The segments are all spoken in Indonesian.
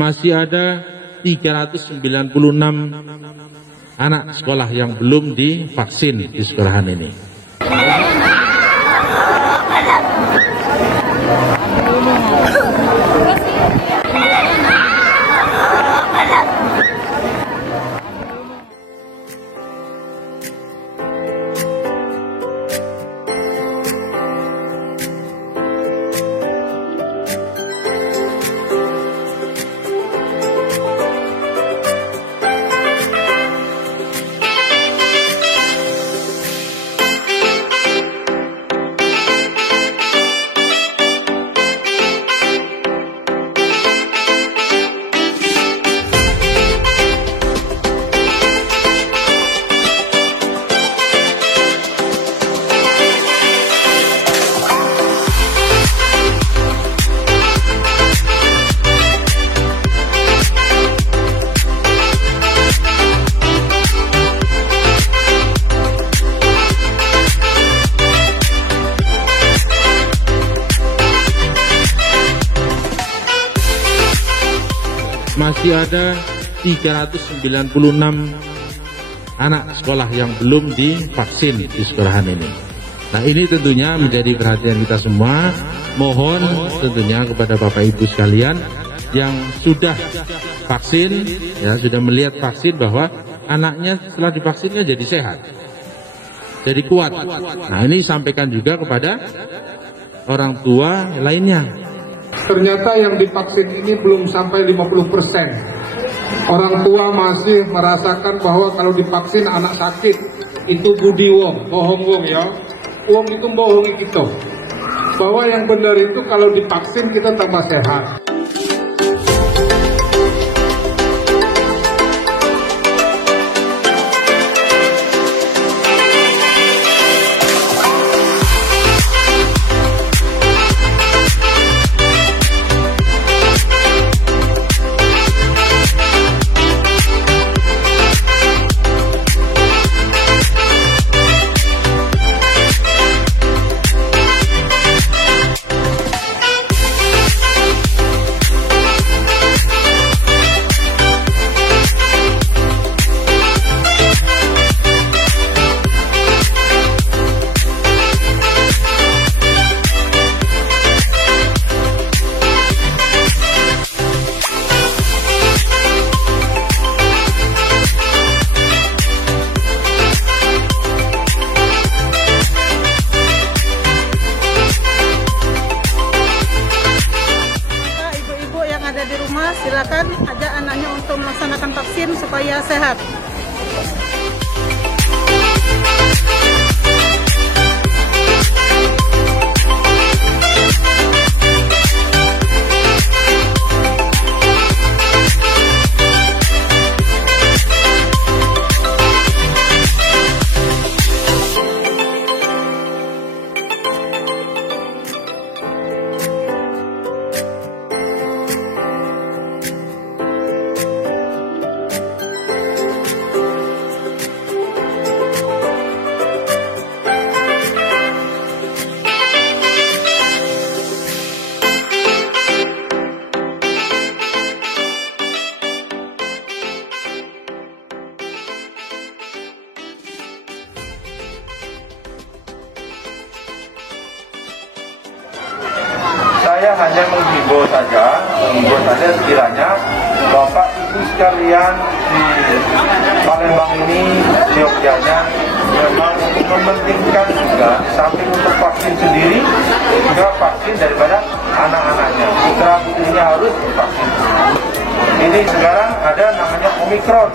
Masih ada 396 anak sekolah yang belum divaksin di sekolahan ini. Masih ada 396 anak sekolah yang belum divaksin di sekolahan ini. Nah, ini tentunya menjadi perhatian kita semua. Mohon tentunya kepada Bapak Ibu sekalian yang sudah vaksin, ya sudah melihat vaksin bahwa anaknya setelah divaksinnya jadi sehat, jadi kuat. Nah, ini sampaikan juga kepada orang tua lainnya. Ternyata yang divaksin ini belum sampai 50%. Orang tua masih merasakan bahwa kalau divaksin anak sakit itu budi wong, bohong wong ya. Wong itu bohongi kita. Bahwa yang benar itu kalau divaksin kita tambah sehat. Di rumah, silakan ajak anaknya untuk melaksanakan vaksin supaya sehat. Saya hanya menghimbau saja sekiranya Bapak Ibu sekalian di Palembang ini seyogyanya memang mementingkan juga samping untuk vaksin sendiri juga vaksin daripada anak-anaknya, putra putrinya harus divaksin. Ini sekarang ada namanya Omikron.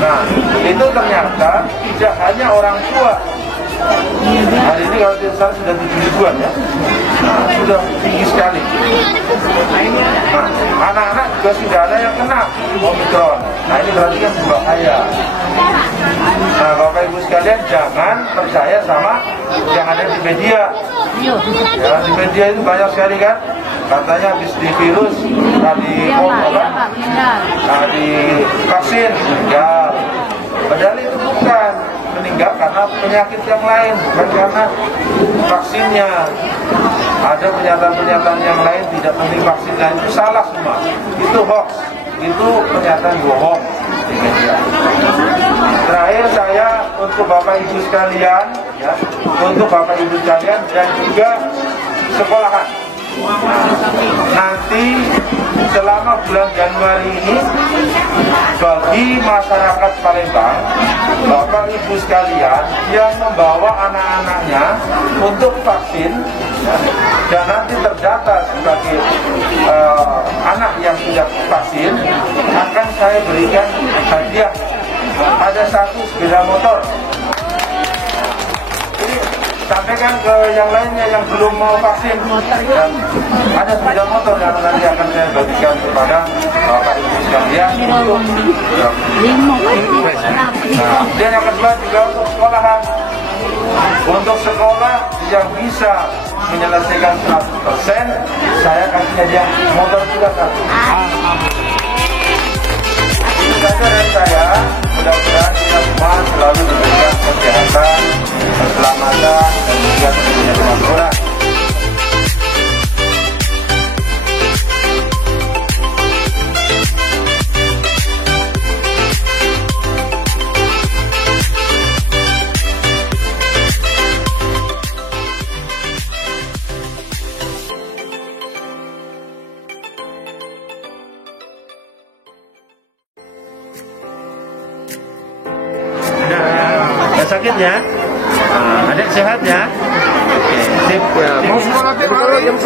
Nah, itu ternyata tidak hanya orang tua. Hari ini kalau tidak salah sudah 7.000-an ya. Nah, sudah tinggi sekali. Nah, anak-anak juga sudah ada yang kena Omikron. Nah, ini berarti kan berbahaya. Nah, Bapak Ibu sekalian jangan percaya sama yang ada di media. Ya, di media itu banyak sekali kan. Katanya habis di virus, tadi di vaksin meninggal. Padahal itu bukan meninggal karena penyakit yang lain, bukan karena vaksinnya. Ada pernyataan-pernyataan yang lain tidak penting vaksin lain, itu salah semua. Itu hoax, itu pernyataan bohong. Terakhir saya untuk Bapak Ibu sekalian, ya, untuk Bapak Ibu sekalian dan juga sekolahan. Nanti selama bulan Januari ini bagi masyarakat Palembang, Bapak Ibu sekalian yang membawa anak-anaknya untuk vaksin dan nanti terdata sebagai anak yang sudah vaksin, akan saya berikan hadiah. Ada 1 sepeda motor. Sampaikan ke yang lainnya yang belum mau vaksin, dan ada sepeda motor yang nanti akan saya bagikan kepada Bapak Ibu sekalian untuk dan yang kedua juga untuk sekolahan. Untuk sekolah yang bisa menyelesaikan 100%, saya kasih hadiah motor juga 1. Itu saja dari saya. Mudah-mudahan kita semua selalu diberikan kesehatan, keselamatan, dan juga tentunya kemakmuran. Sakit ya? Adik sehat ya? Oke, sip. Mau sekolah jam